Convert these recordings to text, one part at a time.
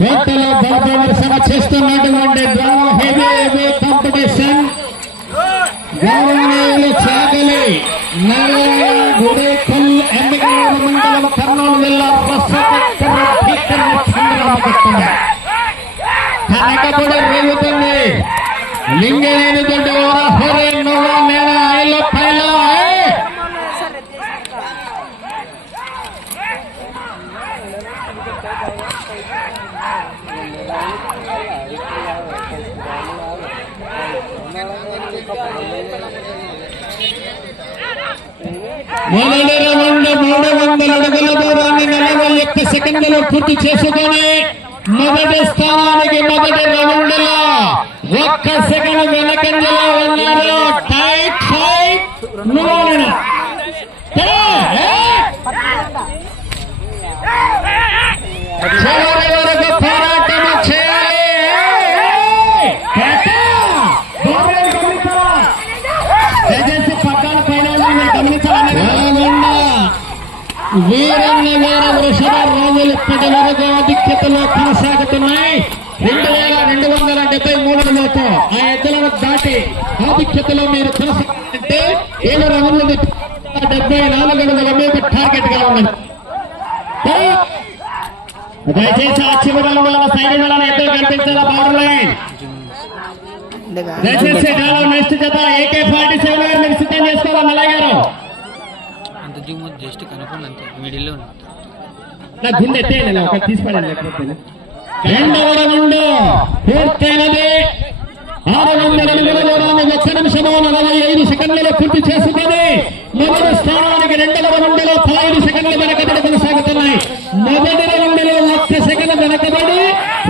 కోటలో ప్రదర్శన చేస్తున్నటువంటి డ్రామా హెవీ కాంపిటీషన్ గౌరవనీయులు చాగలి గుడేకల్ ఎమ్మిగనూరు మండలం కర్నూలు జిల్లా కనకబడి రేగుతుంది లింగలేని దొడ్డి హోరే నువ్వు నేల ఐలో పైల మొదటి రౌండ్ 300 అడుగుల దూరాన్ని 41 సెకండ్లలో పూర్తి చేసుకుని మొదటి స్థానానికి మొదటి రౌండ్ లో 1 సెకండ్ వెనకంజలో ఉన్నారు. టైట్ చివరి వరకు పోరాటం చేయాలి. దయచేసి పక్కన పైన గమనించాలని వీరన్న వీర వృషభ రోజులు ఇప్పటి వరకు ఆధిక్యతలో కొనసాగుతున్నాయి. 2273 ఆ ఎద్దులను దాటి ఆధిక్యతలో మీరు కొనసాగాలంటే 7 రౌండ్లు 74 అడుగుల మీద టార్గెట్ గా ఉన్నది. దయచేసి ఆ చివరి సైడ్ ఎద్దులు కనిపించాలా బార్డర్ లైన్. దయచేసి నెక్స్ట్ జత AK-47 గారు మీరు సిద్ధం చేసుకోవాలి. మల్లయ్య గారు జస్ట్ కనుకోండి అంతే మిడిల్ లో నా గుండె ఎత్తేయాలి ఒక తీసుకోండి. రెండవ రౌండ్ పూర్తయినది. 600 అడుగుల దూరాన్ని 1 నిమిషము 45 సెకండ్లలో పూర్తి చేసుకుని మొదటి స్థానానికి రెండవ రౌండ్లో 15 సెకండ్ల వెనకబడి కొనసాగుతున్నాయి. మొదటి రౌండ్లో 1 సెకండ్ వెనకబడి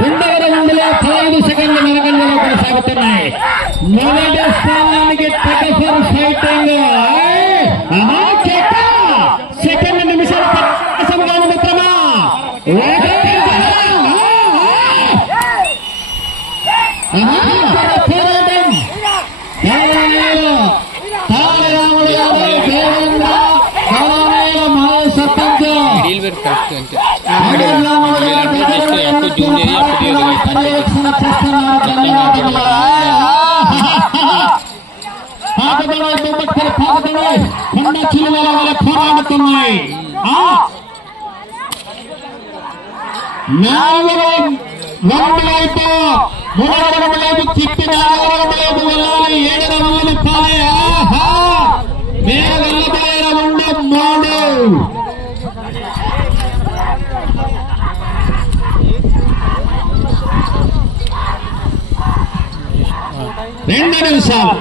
రెండవ రౌండ్లో 15 సెకండ్ల వెనకంజలో కొనసాగుతున్నాయి. మొదటి స్థానానికి టకఫర్ ఫైటింగ్ సెకండ్ నిమిషాల సమయాన్ని మిత్రమా పోరాటం తారరాముడు యాదవ్ దేవేంద్ర గౌరవనీయుల మాజీ సర్పంచ్ పర్యవేక్షణ చేస్తున్నారు. ధన్యవాదాలు. పాతబడాయి దుబ్బక్కలు పాతబడాయి కొండ చిలువల వల్ల పోరాడుతున్నాయి. 4వ రౌండ్ వైపు 3వ రౌండ్ వైపు తిప్పి 4వ రౌండ్ వైపు వెళ్ళాలి. 7 రౌండ్లు పాలే. మీరు వెళ్ళబోయే రౌండ్ 3. 2 నిమిషాలు.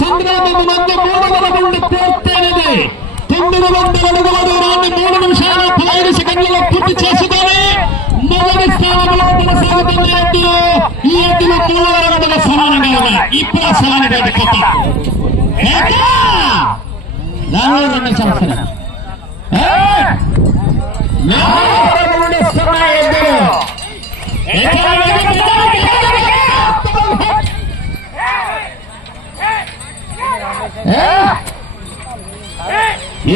సంగ్రామం మందు 3వ రౌండ్ పూర్తయినది. 900 అడుగుల దూరాన్ని 3 నిమిషాల 15 సెకండ్లలో పూర్తి చేసుకొని మొదటి స్థానంలో కొనసాగుతున్న ఎద్దులు ఈ ఎద్దులు 3వ రౌండ్లో సమానంగా ఉన్నాయి. ఇప్పుడు సమానమైన కథ 4 నిమిషాలు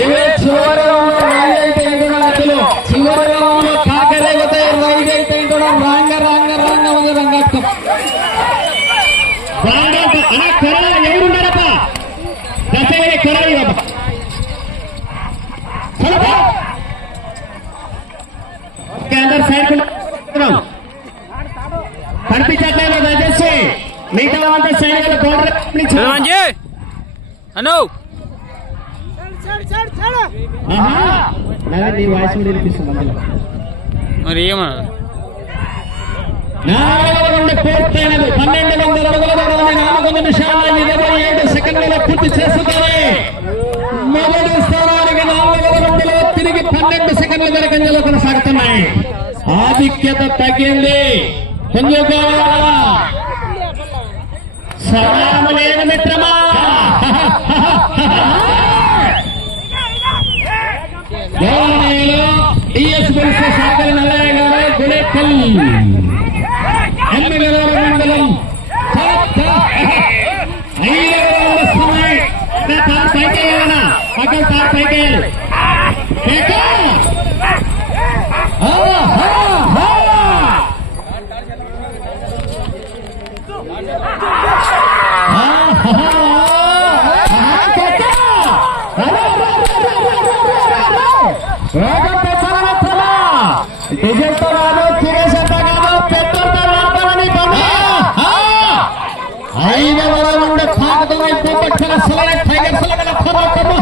ఇవే చివరి రౌండ్ 5 చివరి రౌండ్ కాకలేకపోతే 5 రంగ ఉంది రంగత్వం ఎవరున్నారప్ప దశ కొరవ అందరు సైడ్ కనిపించట్లేదు. దయచేసి మిగతా వాళ్ళ సైడ్ నీ వాయిస్ కూడా వినిపిస్తుంది. మరి ఏమన్నా 4వ రౌండ్ పూర్తయినది. 1200 అడుగుల దూరాన్ని 4 నిమిషాల 27 సెకండ్లలో పూర్తి చేసుకొని మొదటి స్థానానికి 4వ రౌండ్లో తిరిగి 12 సెకండ్ల వెనకంజలో కొనసాగుతున్నాయి. ఆధిక్యత తగ్గింది. పుంజుకోవాలా సమయం లేదు మిత్రమా. డిఎస్పీ శాఖల నల్లయ్య గారు గుడేకల్ ఎమ్మెల్యేల మండలం పైకేయాలన్నా అక్కడ తారు పైకేయాలి డీజిల్ తో కాదు కిరేషన్తో కాదు పెట్రోల్తో నడపాలని 5వ రౌండ్ కాకతోనే పోగొట్టిన సెలెక్ట్ టైగర్స్ ల పోరాటము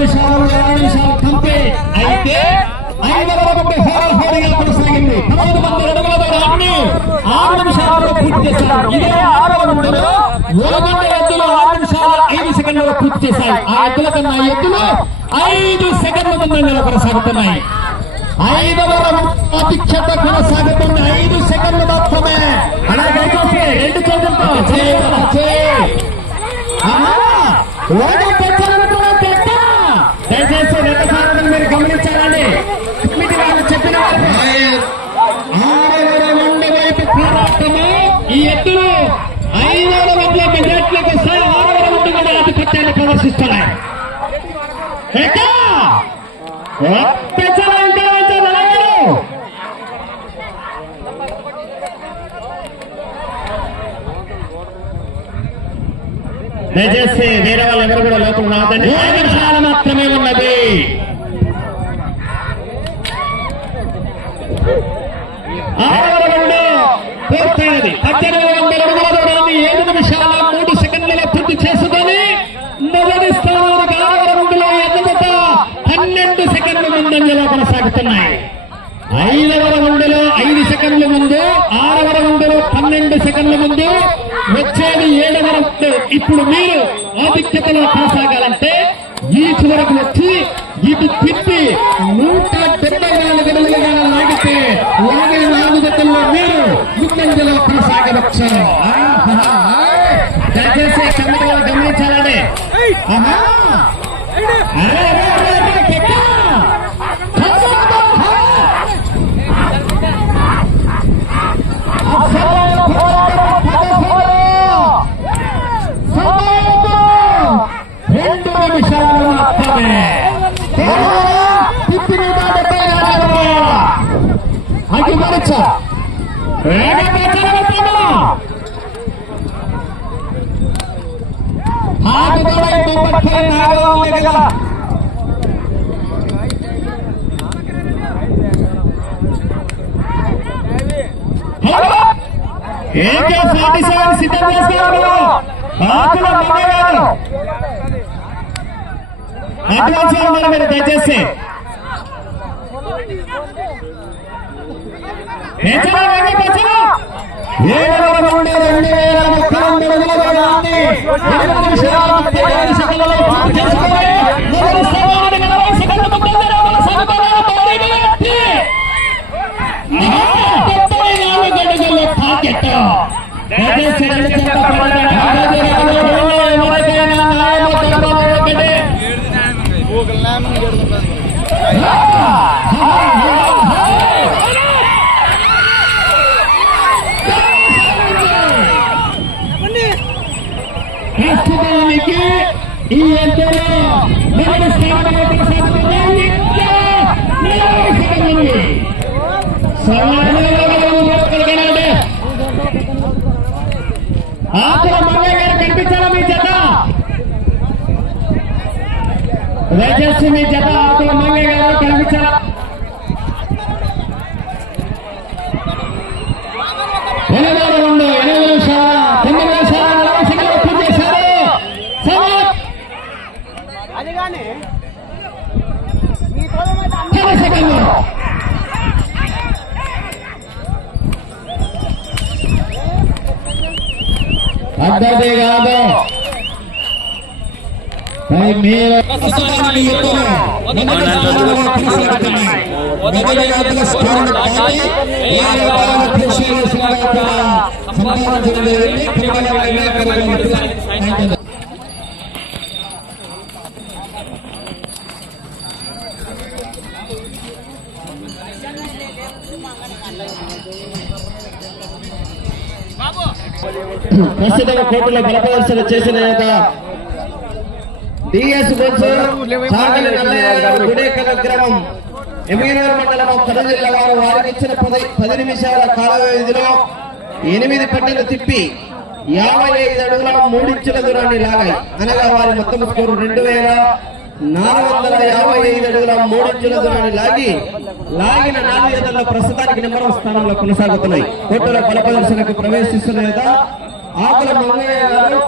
నిమిషాలు కంప్లీట్ అయితే 5వ రౌండ్ హోరాహోరీగా కొనసాగింది. 15 మంది అడుగుల దూరాన్ని 6 నిమిషాల్లో పూర్తి చేశారు. ఇదే 6వ రౌండ్లో ఓగొండ ఎద్దులు 6 నిమిషాల 5 సెకండ్లలో పూర్తి చేశాయి. ఆ ఎద్దుల కన్నా ఎద్దులు 5 సెకండ్ల ముందంజలో కొనసాగుతున్నాయి. 5వ రౌండ్ అతిక్షత కొనసాగుతున్న 5 సెకండ్లు మాత్రమే. అలా దయచేసి 2 చేతులతో దయచేసి రెండసార్లు మీరు గమనించాలని కమిటీ వాళ్ళు చెప్పిన 6వ రౌండ్ వైపు పోరాటము. ఈ ఎద్దులు 5వ రౌండ్లో మెజార్టీలోకి వస్తాయి. 6వ రౌండ్ కూడా ఆధిపత్యాన్ని ప్రదర్శిస్తున్నాయి. దయచేసి వేరే వాళ్ళు ఎవరు కూడా లోపల రావద్దండి. 5 నిమిషాలు మాత్రమే ఉన్నది. 6వ రౌండ్ పూర్తయినది. 1800 అడుగుల దూరాన్ని 7 నిమిషాల 3 సెకండ్లలో పూర్తి చేసుకొని మొదటి స్థానానికి 6వ రౌండ్లో ఎదుగుత 12 సెకండ్ల ముందంజలో కొనసాగుతున్నాయి. 5వ రౌండ్లో 5 సెకండ్ల ముందు, 6వ రౌండ్లో 12 సెకండ్ల ముందు, వచ్చేది 7వ రౌండ్. ఇప్పుడు మీరు ఆధిక్యతలో కొనసాగాలంటే ఈ చివరకు వచ్చి ఇటు తిప్పి 174 అడుగులుగా లాగితే లాగే 4 జతల్లో మీరు ముందంజలో కొనసాగవచ్చు. దయచేసి కమిటీ వాళ్ళు గమనించాలండి. AK-47 సిద్ధం చేస్తున్నారు. అడ్వాన్స్ గా ఉన్నారు మీరు. దయచేసి ప్రస్తుతానికి ఈ అంచెలో మొదటి స్థానంలో కొనసాగుతుంది. ఆకుల మంగయ్య గారు కనిపించాలా మీ జత? దయచేసి మీ జత ఆకుల మంగయ్య గారు కనిపించాలా? 8వ రౌండ్ 8 నిమిషాల 9 నిమిషాల 40 సెకండ్లు పూర్తి చేశారు. అది కానీ 10 సెకండ్లు. అద్దది కాదు. ప్రస్తుతం కోర్టులో బలప్రదర్శన చేసిన యొక్క డిఎస్ చాగలి నల్లయ్య గారు గుడేకల గ్రామం ఎమ్మిగనూరు మండలం కడప జిల్లా వారు వారికి ఇచ్చిన 10 నిమిషాల కాల వ్యవధిలో 8 పట్టలు తిప్పి 55 అడుగుల 3 ఇంచుల దూరాన్ని లాగాయి. అనగా వారి మొత్తం స్కోరు 2455 అడుగుల 3 ఇంచుల దూరాన్ని లాగిన 4 జతల్లో ప్రస్తుతానికి నెంబర్ 1 స్థానంలో కొనసాగుతున్నాయి. కోర్టులో బల ప్రదర్శనకు ప్రవేశిస్తున్న ఆకుల మంగయ్య గారు